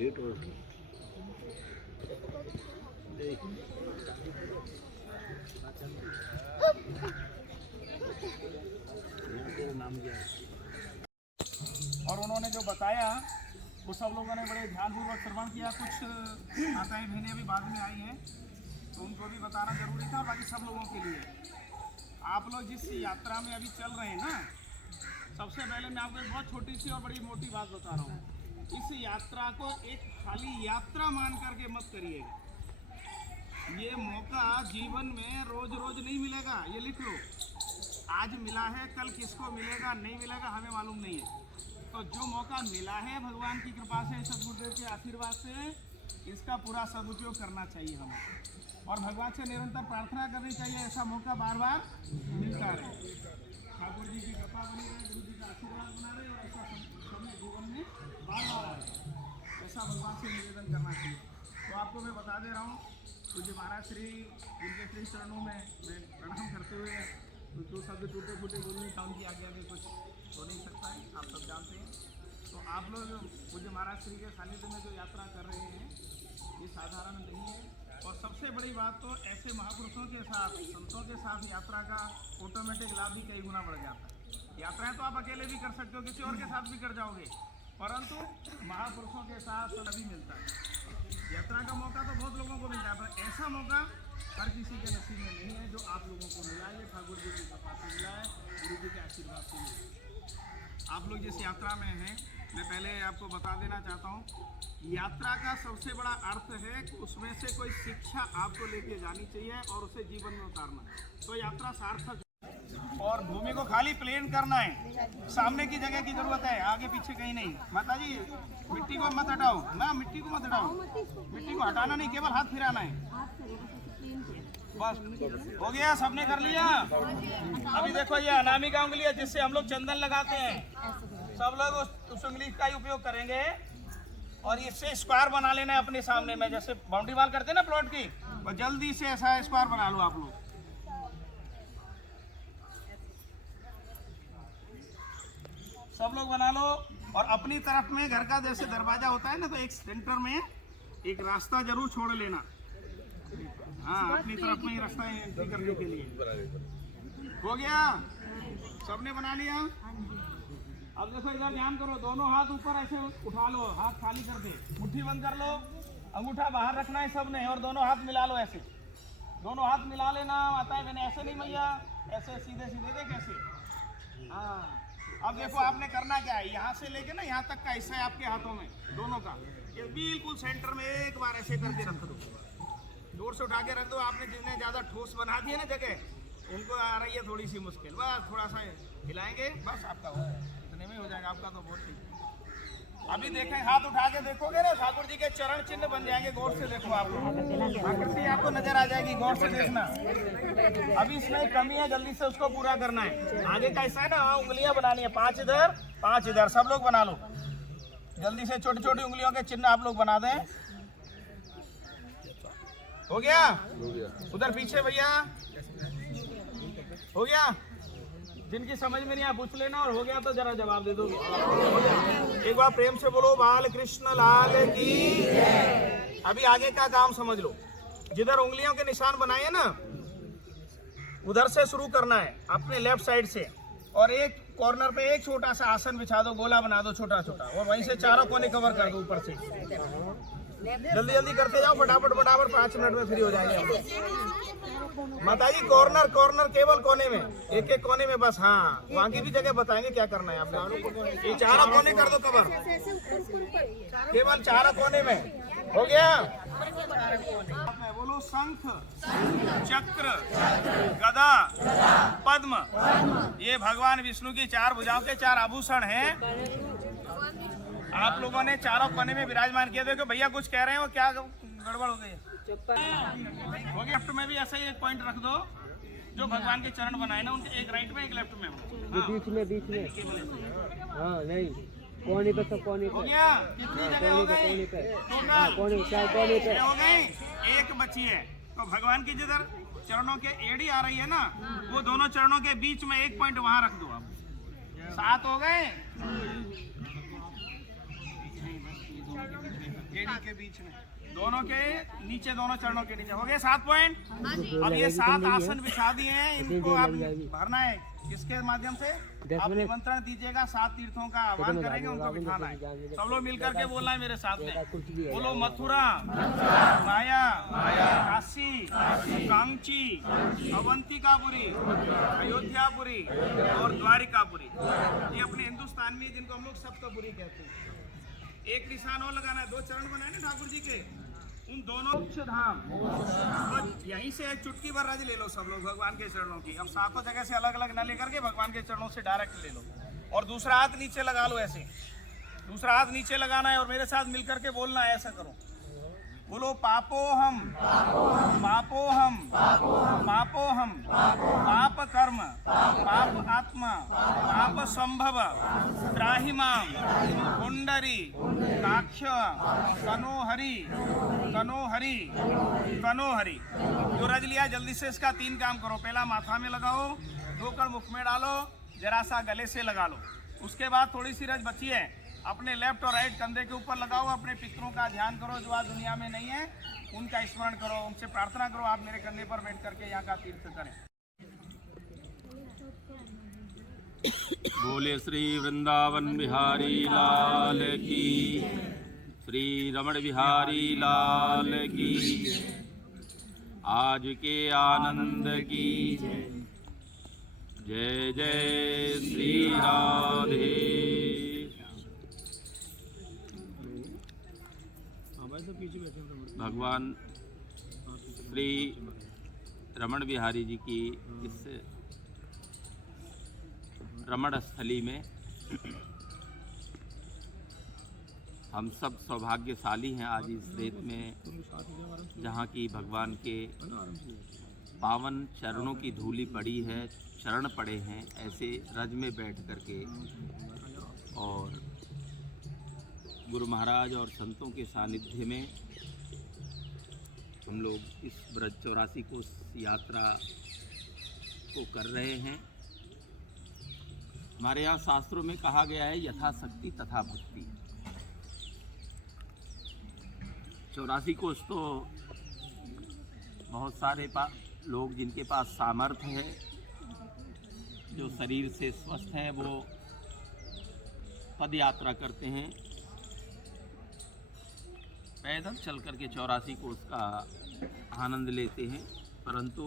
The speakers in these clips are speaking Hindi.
और उन्होंने जो बताया वो सब लोगों ने बड़े ध्यानपूर्वक श्रवण किया। कुछ माताएं बहनें अभी बाद में आई हैं तो उनको भी बताना जरूरी था, बाकी सब लोगों के लिए। आप लोग जिस यात्रा में अभी चल रहे हैं ना, सबसे पहले मैं आपको एक बहुत छोटी सी और बड़ी मोटी बात बता रहा हूँ। इस यात्रा को एक खाली यात्रा मान करके मत करिएगा। ये मौका जीवन में रोज रोज नहीं मिलेगा, ये लिख लो। आज मिला है, कल किसको मिलेगा नहीं मिलेगा हमें मालूम नहीं है। तो जो मौका मिला है भगवान की कृपा से, सदगुरुदेव के आशीर्वाद से, इसका पूरा सदुपयोग करना चाहिए हमें। और भगवान से निरंतर प्रार्थना करनी चाहिए ऐसा मौका बार बार मिलता रहे। ठाकुर जी की कृपा बनी रहे, गुरु जी का आशीर्वाद बना रहे और ऐसा समय जीवन में बार बार आए, ऐसा भगवान से निवेदन करना चाहिए। तो आपको मैं बता दे रहा हूँ, पूज्य महाराज श्री जिनके श्री चरणों में मैं प्रणाम करते हुए तो जो शब्द टूटे फूटे बोलने का उनकी आगे आगे कुछ हो नहीं सकता है, आप सब जानते हैं। तो आप लोग पूज्य महाराज श्री के सानिध्य में जो यात्रा कर रहे हैं ये साधारण नहीं है। और सबसे बड़ी बात तो ऐसे महापुरुषों के साथ, संतों के साथ यात्रा का ऑटोमेटिक लाभ भी कई गुना बढ़ जाता है। यात्राएं तो आप अकेले भी कर सकते हो, किसी और के साथ भी कर जाओगे, परंतु महापुरुषों के साथ सभी मिलता है। यात्रा का मौका तो बहुत लोगों को मिलता है, पर ऐसा मौका हर किसी के नसीब में नहीं है जो आप लोगों को मिला है। ठाकुर जी की कृपा से मिला है, गुरु जी के आशीर्वाद से मिला है। आप लोग जिस यात्रा में हैं, मैं पहले आपको बता देना चाहता हूँ, यात्रा का सबसे बड़ा अर्थ है कि उसमें से कोई शिक्षा आपको लेके जानी चाहिए और उसे जीवन में उतारना, तो यात्रा सार्थक। और भूमि को खाली प्लेन करना है, सामने की जगह की जरूरत है, आगे पीछे कहीं नहीं। माता जी मिट्टी को मत हटाओ ना, मिट्टी को मत हटाओ, मिट्टी को हटाना नहीं, केवल हाथ फिराना है बस। हो गया, सबने कर लिया। अभी देखो ये अनामिका उंगली है जिससे हम लोग चंदन लगाते हैं, सब लोग उस उंगली का ही उपयोग करेंगे। और इससे स्क्वायर बना लेना है अपने सामने में, जैसे बाउंड्री वॉल करते हैं ना प्लॉट की, और जल्दी से ऐसा स्क्वायर बना लो आप लोग। सब लोग बना लो। और अपनी तरफ में घर का जैसे दरवाजा होता है ना, तो एक सेंटर में एक रास्ता जरूर छोड़ लेना। हाँ, अपनी तरफ में ही रास्ता एंट्री करने के लिए। हो गया, सबने बना लिया। अब देखो इधर ध्यान करो, दोनों हाथ ऊपर ऐसे उठा लो, हाथ खाली कर दे, मुट्ठी बंद कर लो, अंगूठा बाहर रखना है सबने, और दोनों हाथ मिला लो ऐसे, दोनों हाथ मिला लेना। माताएं बहनें ऐसे नहीं भैया, ऐसे सीधे सीधे देख ऐसे। हाँ, अब देखो आपने करना क्या है, यहाँ से लेके ना यहाँ तक का हिस्सा है आपके हाथों में दोनों का, ये बिल्कुल सेंटर में एक बार ऐसे करके रख दो, जोर से उठा के रख दो। आपने जिन्हें ज़्यादा ठोस बना दी है ना जगह, उनको आ रही है थोड़ी सी मुश्किल, बस थोड़ा सा हिलाएंगे, बस आपका हो जाएगा, इतने में हो जाएगा आपका तो बहुत ठीक। अभी देखें, हाथ उठा के देखोगे ना, ठाकुर जी के चरण चिन्ह बन जाएंगे। गौर से देखो, आप लोग आकृति आपको नजर आ जाएगी, गौर से देखना। अभी इसमें कमी है, जल्दी से उसको पूरा करना है। आगे का हिस्सा है ना, उंगलियां बनानी है, 5 इधर 5 इधर, सब लोग बना लो जल्दी से। छोटी छोटी उंगलियों के चिन्ह आप लोग बना दें। हो गया, उधर पीछे भैया हो गया। जिनकी समझ में नहीं आया पूछ लेना, और हो गया तो जरा जवाब दे दो। एक बार प्रेम से बोलो, बाल कृष्ण लाल की। अभी आगे का काम समझ लो। जिधर उंगलियों के निशान बनाए ना, उधर से शुरू करना है अपने लेफ्ट साइड से, और एक कॉर्नर पे एक छोटा सा आसन बिछा दो, गोला बना दो छोटा छोटा, और वहीं से चारों कोने कवर कर दो ऊपर से। जल्दी जल्दी करते जाओ, फटाफट फटाफट, 5 मिनट में फ्री हो जाएंगे हम लोग। माताजी कॉर्नर कॉर्नर, केवल कोने में, एक एक कोने में बस। हाँ, वहाँ की भी जगह बताएंगे क्या करना है आपने। ये चारों कोने कर दो कवर, केवल चारों कोने में। हो गया, बोलो शंख चक्र गदा पद्म, ये भगवान विष्णु की 4 भुजाओं के 4 आभूषण हैं। आप लोगों ने चारों कोने में विराजमान किया। देखो भैया कुछ कह रहे हो, क्या गड़बड़ हो गई? हो गया। लेफ्ट में भी ऐसा ही एक पॉइंट रख दो, जो भगवान के चरण बनाए ना, उनके एक राइट में एक लेफ्ट में। हाँ। बीच में हाँ, नहीं कोने पे, सब कोने पे। हो गया, कितनी जगह हो गई? कोने पे हो गई, एक बची है। तो भगवान की जिधर चरणों के एड़ी आ रही है ना, वो दोनों चरणों के बीच में एक पॉइंट वहां रख दो आप। 7 हो गए। केड़ी के बीच में, दोनों के नीचे, दोनों चरणों के नीचे। हो गए 7 पॉइंट। अब ये 7 आसन बिछा दिए हैं, इनको आप भरना है। किसके माध्यम से? आप निमंत्रण दीजिएगा, 7 तीर्थों का आह्वान करेंगे, उनको बिठाना है। सब लोग मिलकर के बोलना है मेरे साथ में, बोलो मथुरा, माया, काशी, कांची, अवंतिकापुरी, अयोध्यापुरी और द्वारिकापुरी। ये अपने हिंदुस्तान में जिनको हम लोग सप्तपुरी कहते हैं। एक निशान और लगाना है, 2 चरण बनाए ना ठाकुर जी के, उन दोनों धाम। बस यहीं से एक चुटकी भर रज ले लो सब लोग भगवान के चरणों की। अब 7 जगह से अलग अलग न लेकर के भगवान के चरणों से डायरेक्ट ले लो, और दूसरा हाथ नीचे लगा लो। ऐसे दूसरा हाथ नीचे लगाना है और मेरे साथ मिलकर के बोलना है, ऐसा करो, बोलो पापोहम, पापोहम, पापोहम, पाप कर्म, पाप आत्मा, पाप संभव, त्राहिमाम, कुंडरी, काक्ष, कनोहरी, कनोहरी, कनोहरी। जो रज लिया जल्दी से इसका 3 काम करो। पहला माथा में लगाओ, 2 कण मुख में डालो, जरा सा गले से लगा लो। उसके बाद थोड़ी सी रज बची है, अपने लेफ्ट और राइट कंधे के ऊपर लगाओ। अपने पितरों का ध्यान करो जो आज दुनिया में नहीं है, उनका स्मरण करो, उनसे प्रार्थना करो आप मेरे कंधे पर बैठ करके यहाँ का तीर्थ करें। बोले श्री वृंदावन बिहारी लाल की, श्री रमण बिहारी लाल की, आज के आनंद की जय जय श्री राधे। भगवान श्री रमण बिहारी जी की इस रमण स्थली में हम सब सौभाग्यशाली हैं। आज इस रेत में जहाँ की भगवान के पावन चरणों की धूली पड़ी है, चरण पड़े हैं, ऐसे रज में बैठ करके और गुरु महाराज और संतों के सानिध्य में हम लोग इस ब्रज 84 कोस यात्रा को कर रहे हैं। हमारे यहाँ शास्त्रों में कहा गया है यथाशक्ति तथा भक्ति। 84 कोस तो बहुत सारे लोग जिनके पास सामर्थ्य है, जो शरीर से स्वस्थ हैं, वो पद यात्रा करते हैं, पैदल चल करके 84 कोस का आनंद लेते हैं। परंतु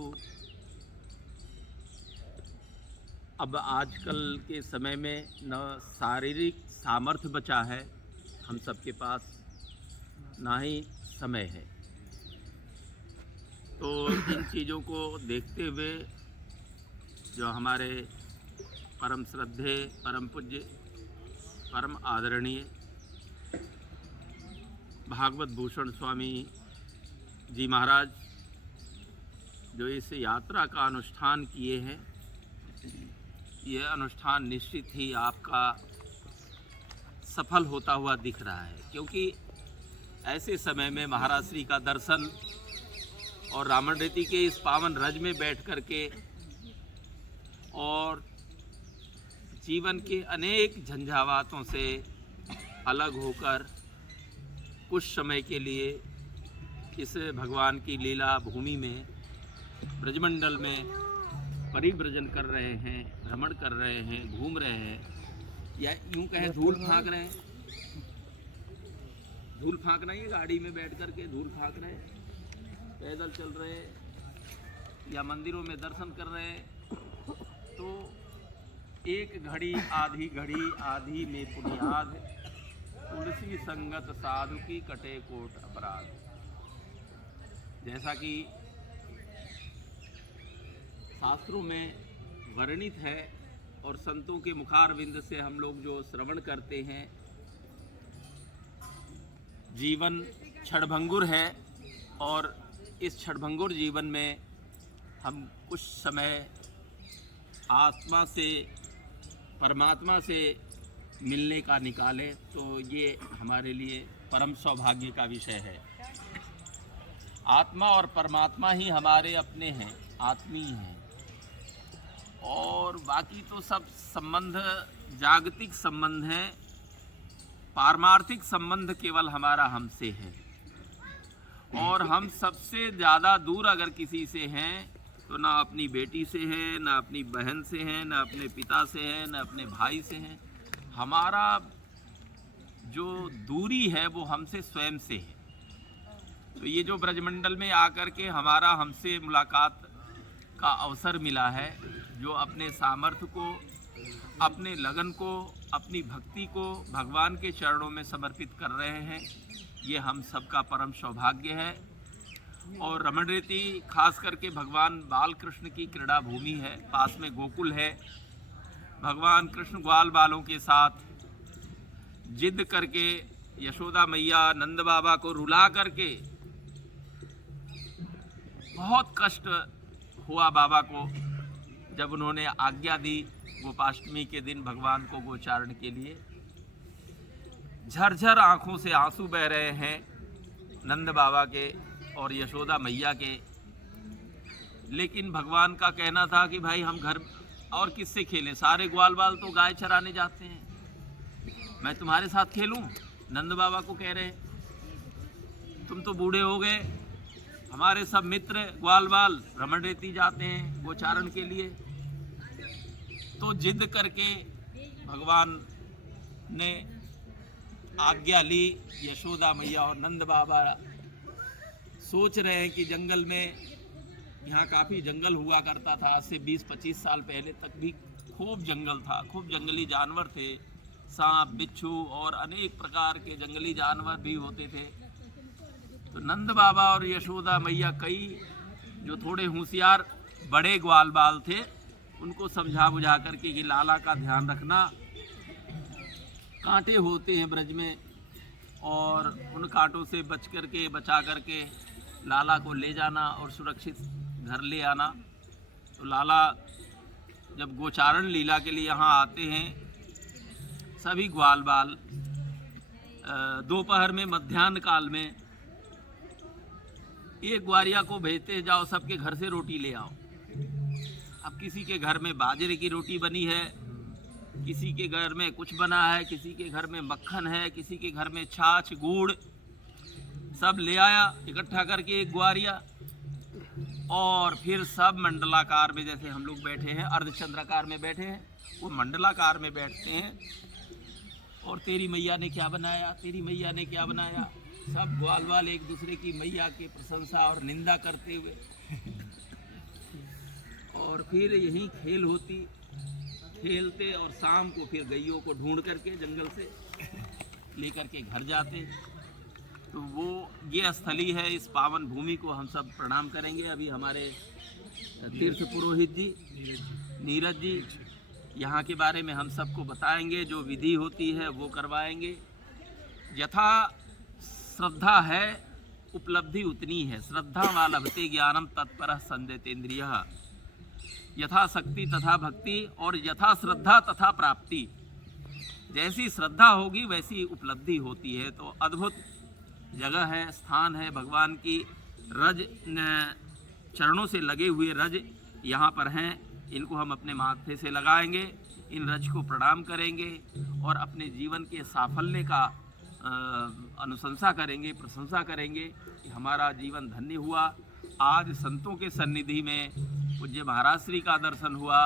अब आजकल के समय में न शारीरिक सामर्थ्य बचा है हम सबके पास, ना ही समय है। तो इन चीज़ों को देखते हुए जो हमारे परम श्रद्धेय, परम पूज्य, परम आदरणीय भागवत भूषण स्वामी जी महाराज जो इस यात्रा का अनुष्ठान किए हैं, यह अनुष्ठान निश्चित ही आपका सफल होता हुआ दिख रहा है। क्योंकि ऐसे समय में महाराज श्री का दर्शन और रामन रीति के इस पावन रज में बैठ कर के और जीवन के अनेक झंझावातों से अलग होकर कुछ समय के लिए इस भगवान की लीला भूमि में, ब्रजमंडल में परिव्रजन कर रहे हैं, भ्रमण कर रहे हैं, घूम रहे हैं, या यूँ कहें धूल फाँक रहे हैं। धूल फाँकना ही, गाड़ी में बैठ कर के धूल फाँक रहे हैं, पैदल चल रहे हैं या मंदिरों में दर्शन कर रहे हैं। तो एक घड़ी आधी में पुण्याद, तुलसी संगत साधु की कटे कोट अपराध। जैसा कि शास्त्रों में वर्णित है और संतों के मुखारविंद से हम लोग जो श्रवण करते हैं, जीवन क्षणभंगुर है और इस क्षणभंगुर जीवन में हम कुछ समय आत्मा से, परमात्मा से मिलने का निकालें, तो ये हमारे लिए परम सौभाग्य का विषय है। आत्मा और परमात्मा ही हमारे अपने हैं, आत्मीय हैं, और बाकी तो सब संबंध जागतिक संबंध हैं पारमार्थिक संबंध केवल हमारा हमसे है, और हम सबसे ज़्यादा दूर अगर किसी से हैं तो ना अपनी बेटी से हैं, ना अपनी बहन से हैं, ना अपने पिता से हैं, ना अपने भाई से हैं। हमारा जो दूरी है वो हमसे स्वयं से है। तो ये जो ब्रजमंडल में आकर के हमारा हमसे मुलाकात का अवसर मिला है, जो अपने सामर्थ्य को, अपने लगन को, अपनी भक्ति को भगवान के चरणों में समर्पित कर रहे हैं, ये हम सबका परम सौभाग्य है। और रमणरेती खास करके भगवान बाल कृष्ण की क्रीड़ा भूमि है, पास में गोकुल है। भगवान कृष्ण ग्वाल बालों के साथ जिद करके यशोदा मैया नंद बाबा को रुला करके, बहुत कष्ट हुआ बाबा को जब उन्होंने आज्ञा दी गोपाष्टमी के दिन भगवान को गोचारण के लिए। झरझर आंखों से आंसू बह रहे हैं नंद बाबा के और यशोदा मैया के, लेकिन भगवान का कहना था कि भाई हम घर और किससे खेलें, सारे ग्वाल बाल तो गाय चराने जाते हैं, मैं तुम्हारे साथ खेलूं। नंद बाबा को कह रहे तुम तो बूढ़े हो गए, हमारे सब मित्र ग्वाल बाल रमणरेती जाते हैं गोचारण के लिए। तो जिद करके भगवान ने आज्ञा ली। यशोदा मैया और नंद बाबा सोच रहे हैं कि जंगल में, यहाँ काफ़ी जंगल हुआ करता था, आज से 20-25 साल पहले तक भी खूब जंगल था, खूब जंगली जानवर थे, सांप, बिच्छू और अनेक प्रकार के जंगली जानवर भी होते थे। तो नंद बाबा और यशोदा मैया कई जो थोड़े होशियार बड़े ग्वाल बाल थे, उनको समझा बुझा करके कि लाला का ध्यान रखना, कांटे होते हैं ब्रज में और उन कांटों से बचा करके लाला को ले जाना और सुरक्षित घर ले आना। तो लाला जब गोचारण लीला के लिए यहाँ आते हैं, सभी ग्वाल बाल दोपहर में, मध्याह्न काल में एक ग्वारिया को भेजते, जाओ सबके घर से रोटी ले आओ। अब किसी के घर में बाजरे की रोटी बनी है, किसी के घर में कुछ बना है, किसी के घर में मक्खन है, किसी के घर में छाछ, गुड़, सब ले आया इकट्ठा करके एक ग्वारिया। और फिर सब मंडलाकार में, जैसे हम लोग बैठे हैं अर्धचंद्राकार में बैठे हैं, वो मंडलाकार में बैठते हैं। और तेरी मैया ने क्या बनाया, तेरी मैया ने क्या बनाया, सब ग्वाल बाल एक दूसरे की मैया की प्रशंसा और निंदा करते हुए। और फिर यही खेल होती, खेलते और शाम को फिर गैयों को ढूंढ करके जंगल से लेकर के घर जाते। तो वो ये स्थली है, इस पावन भूमि को हम सब प्रणाम करेंगे। अभी हमारे तीर्थ पुरोहित जी नीरज जी यहाँ के बारे में हम सबको बताएंगे, जो विधि होती है वो करवाएंगे। यथा श्रद्धा है उपलब्धि उतनी है, श्रद्धा वा लभते ज्ञानम तत्परः संजयतेन्द्रियः, यथा शक्ति तथा भक्ति और यथा श्रद्धा तथा प्राप्ति। जैसी श्रद्धा होगी वैसी उपलब्धि होती है। तो अद्भुत जगह है, स्थान है, भगवान की रज चरणों से लगे हुए रज यहाँ पर हैं, इनको हम अपने माथे से लगाएंगे, इन रज को प्रणाम करेंगे और अपने जीवन के साफल्य का अनुशंसा करेंगे, प्रशंसा करेंगे कि हमारा जीवन धन्य हुआ। आज संतों के सन्निधि में पूज्य महाराज श्री का दर्शन हुआ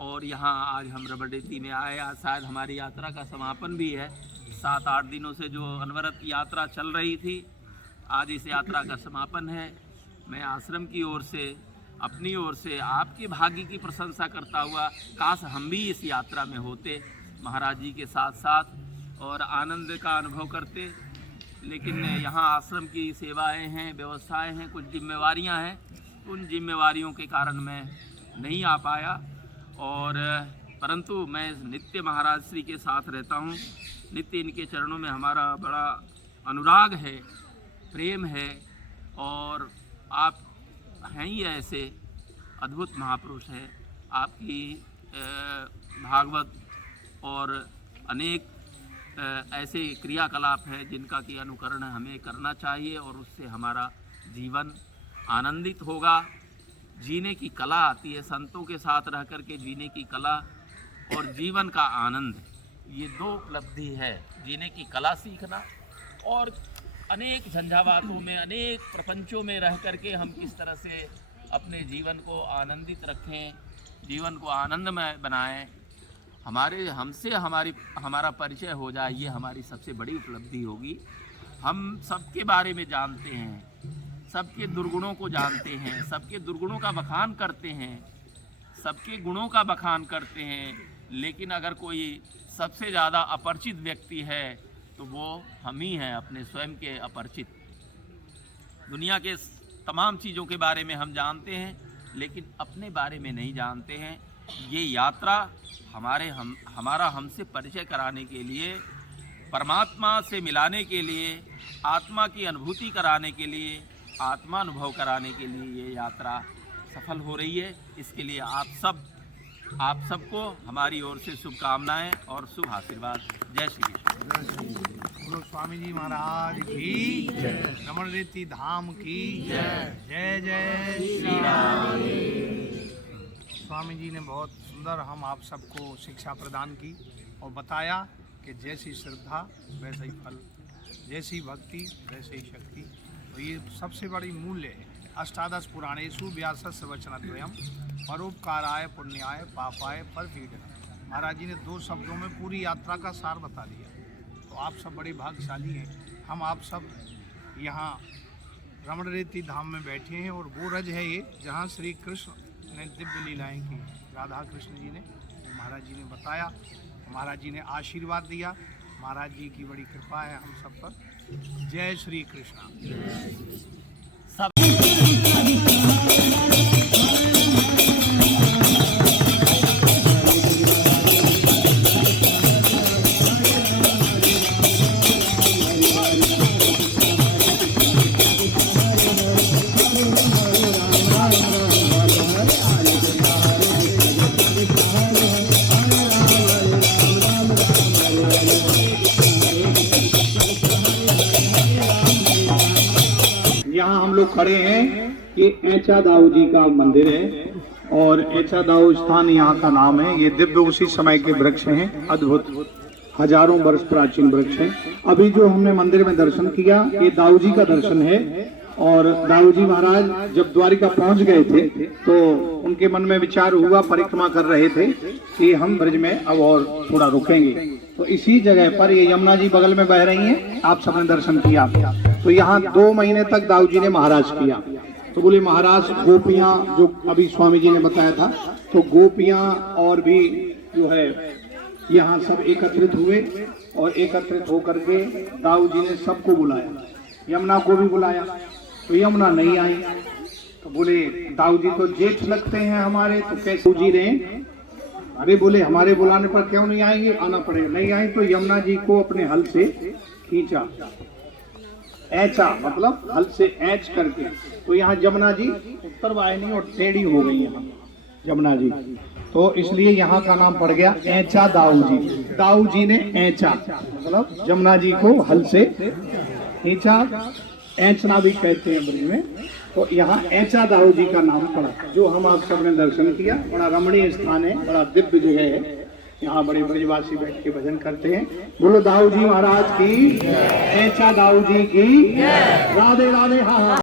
और यहाँ आज हम रमणरेती में आए। आज शायद हमारी यात्रा का समापन भी है। 7-8 दिनों से जो अनवरत यात्रा चल रही थी, आज इस यात्रा का समापन है। मैं आश्रम की ओर से, अपनी ओर से आपके भाग्य की प्रशंसा करता हुआ, काश हम भी इस यात्रा में होते महाराज जी के साथ साथ और आनंद का अनुभव करते। लेकिन यहाँ आश्रम की सेवाएं हैं, व्यवस्थाएं हैं, कुछ जिम्मेवारियां हैं, उन जिम्मेवारियों के कारण मैं नहीं आ पाया। और परंतु मैं नित्य महाराज श्री के साथ रहता हूँ, नित्य इनके चरणों में हमारा बड़ा अनुराग है, प्रेम है। और आप हैं ही ऐसे अद्भुत महापुरुष हैं। आपकी भागवत और अनेक ऐसे क्रियाकलाप हैं जिनका कि अनुकरण हमें करना चाहिए और उससे हमारा जीवन आनंदित होगा। जीने की कला आती है, संतों के साथ रह कर के जीने की कला और जीवन का आनंद, ये दो उपलब्धि है, जीने की कला सीखना और अनेक झंझावातों में, अनेक प्रपंचों में रह करके हम किस तरह से अपने जीवन को आनंदित रखें, जीवन को आनंदमय बनाएं, हमारा परिचय हो जाए, ये हमारी सबसे बड़ी उपलब्धि होगी। हम सबके बारे में जानते हैं, सबके दुर्गुणों को जानते हैं, सबके दुर्गुणों का बखान करते हैं, सबके गुणों का बखान करते हैं, लेकिन अगर कोई सबसे ज़्यादा अपरिचित व्यक्ति है तो वो हम ही हैं, अपने स्वयं के अपरिचित। दुनिया के तमाम चीज़ों के बारे में हम जानते हैं, लेकिन अपने बारे में नहीं जानते हैं। ये यात्रा हमारा हमसे परिचय कराने के लिए, परमात्मा से मिलाने के लिए, आत्मा की अनुभूति कराने के लिए, आत्मा अनुभव कराने के लिए ये यात्रा सफल हो रही है। इसके लिए आप सबको हमारी ओर से शुभकामनाएं और शुभ आशीर्वाद। जय श्री कृष्ण। बोलो स्वामी जी महाराज की जय, रमण रेती धाम की जय, जय जय श्री राम। स्वामी जी ने बहुत सुंदर हम आप सबको शिक्षा प्रदान की और बताया कि जैसी श्रद्धा वैसा ही फल, जैसी भक्ति वैसे ही शक्ति। तो ये सबसे बड़ी मूल्य है। अष्टादश पुराणेषु व्यासस्य वचनद्वयम् परोपकाराय पुण्याय पापाय परपीडनम्। महाराज जी ने 2 शब्दों में पूरी यात्रा का सार बता दिया। तो आप सब बड़े भाग्यशाली हैं। हम आप सब यहाँ रमण रेती धाम में बैठे हैं और वो रज है ये जहाँ श्री कृष्ण ने दिव्य लीलाएँ की। राधा कृष्ण जी ने, महाराज जी ने बताया, महाराज जी ने आशीर्वाद दिया। महाराज जी की बड़ी कृपा है हम सब पर। जय श्री कृष्ण। यहाँ हम लोग खड़े हैं, ये ऐचा दाऊ जी का मंदिर है और ऐचा दाऊ स्थान यहाँ का नाम है। ये दिव्य उसी समय के वृक्ष हैं, अद्भुत हजारों वर्ष प्राचीन वृक्ष हैं। अभी जो हमने मंदिर में दर्शन किया ये दाऊ जी का दर्शन है। और दाऊ जी महाराज जब द्वारिका पहुंच गए थे तो उनके मन में विचार हुआ, परिक्रमा कर रहे थे कि हम ब्रज में अब और थोड़ा रुकेंगे। तो इसी जगह पर ये यमुना जी बगल में बह रही हैं, आप सबने दर्शन किया। तो यहाँ 2 महीने तक दाऊ जी ने महाराज किया। तो बोले महाराज गोपियाँ, जो अभी स्वामी जी ने बताया था, तो गोपियाँ और भी जो है यहाँ सब एकत्रित हुए और एकत्रित होकर के दाऊ जी ने सबको बुलाया, यमुना को भी बुलाया। तो यमुना नहीं आई। तो बोले दाऊ जी तो जेठ लगते हैं हमारे, तो कैसे जी रहे? अरे बोले हमारे बुलाने पर क्यों नहीं आएंगे, आना पड़ेगा। नहीं आई तो यमुना जी को अपने हल से खींचा, ऐचा मतलब हल से ऐच करके। तो यहाँ यमुना जी उत्तर वाहिनी और टेढ़ी हो गई यहाँ यमुना जी। तो इसलिए यहाँ का नाम पड़ गया ऐचा दाऊ जी। दाऊ जी ने ऐचा मतलब यमुना जी को हल से खींचा, ऐचना भी कहते हैं ब्रज में। तो यहाँ ऐचा दाऊ जी का नाम पड़ा, जो हम आप सबने दर्शन किया। बड़ा रमणीय स्थान है, बड़ा दिव्य जगह है। यहाँ बड़े ब्रजवासी बैठ के भजन करते हैं। बोलो दाऊ जी महाराज की, ऐचा दाऊ जी की, राधे राधे। हाँ हाँ।